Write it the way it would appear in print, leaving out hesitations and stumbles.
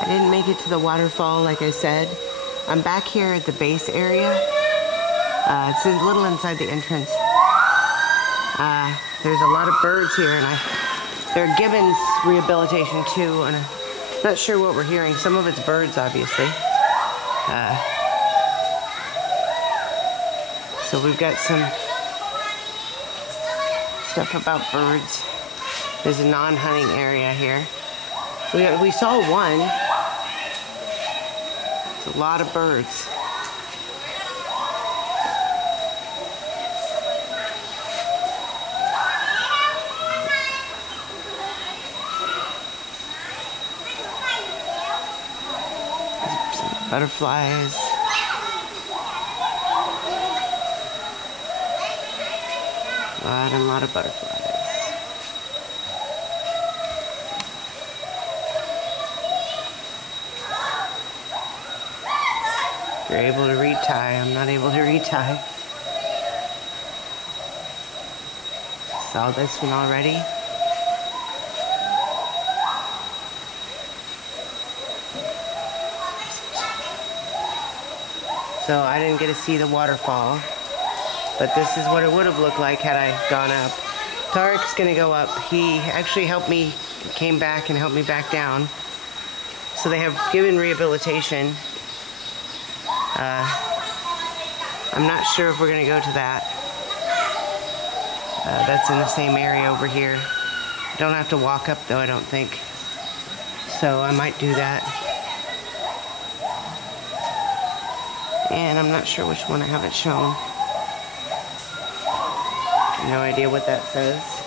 I didn't make it to the waterfall like I said. I'm back here at the base area. It's a little inside the entrance. There's a lot of birds here, and there are gibbons rehabilitation too, and I'm not sure what we're hearing. Some of it's birds, obviously. So we've got some stuff about birds. There's a non-hunting area here. We saw one. It's a lot of birds. Some butterflies. A lot of butterflies. If you're able to read Thai, I'm not able to read Thai. Saw this one already. So I didn't get to see the waterfall. But this is what it would have looked like had I gone up. Tarek's gonna go up. He actually helped me, came back and helped me back down. So they have given rehabilitation. I'm not sure if we're gonna go to that. That's in the same area over here. I don't have to walk up though, I don't think. So I might do that. And I'm not sure which one I haven't shown. No idea what that says.